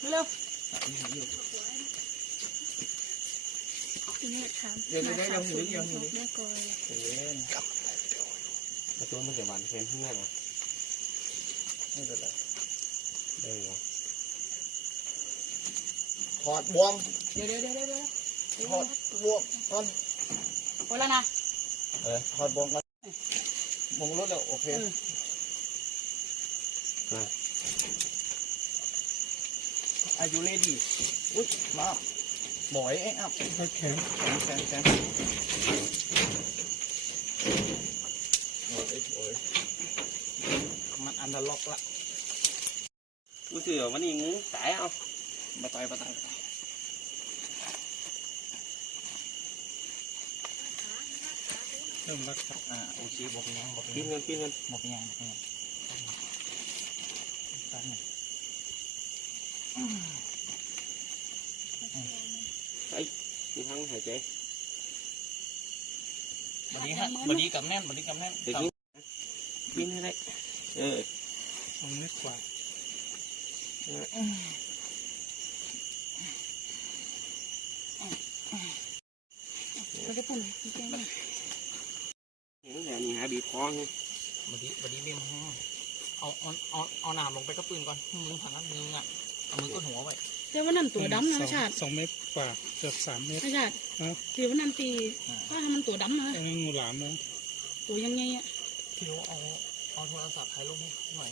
เร็วทีนี้ถามเดี๋ยวเดี๋ยวเดี๋ยวมาถามเดี๋ยวเดี๋ยวเดี๋ยวแม่กอยเอ็นประตูมันจะหวานเค็มข้างหน้าเหรอไม่เป็นไรได้เหรอถอดบ่วงเดี๋ยวเดี๋ยวเดี๋ยวเดี๋ยวถอดบ่วงก่อนโอ้แล้วนะเออถอดบ่วงก่อนบ่วงรถแล้วโอเค อายุเลดี้อุ้ยมาบ่อยเอ้ยอะก็แข็งแข็งแข็งแข็งโอ้ยโอ้ยมันอันเดอร์ล็อกละกูเสือวันนี้มึงตายเอาบาตายบาตายเริ่มรักษาอ่าโอเคบอกยังบอกปียันงเงินปีนเงินบอกยังบอกยังตัดหน่ อยมีทั้งหายใจบันนี้ฮะบันนี้กับแน่นบันนี้กับแน่นเด็กนี้ปีนให้ได้ เออสองเมตรกว่าเราจะปุ่นพี่แก้วนี่แหละนี่หาบีบคอไงบันนี้บันนี้มีมือเอาเอาเอาเอาน้ำลงไปกับปืนก่อนมือผันแล้วมืออะ เอามือก้นหัวไว้เดี๋ยววันนั้นตัวดำนะสองชาติสองเมตรกว่าเกือบสามเมตรชาติครับเดี๋ยววันนั้นตีว่าให้มันตัวดำนะอันนี้งูหลามนะตัวยังไงอะพี่รู้เอาเอาโทรศัพท์ถ่ายรูปให้หน่อย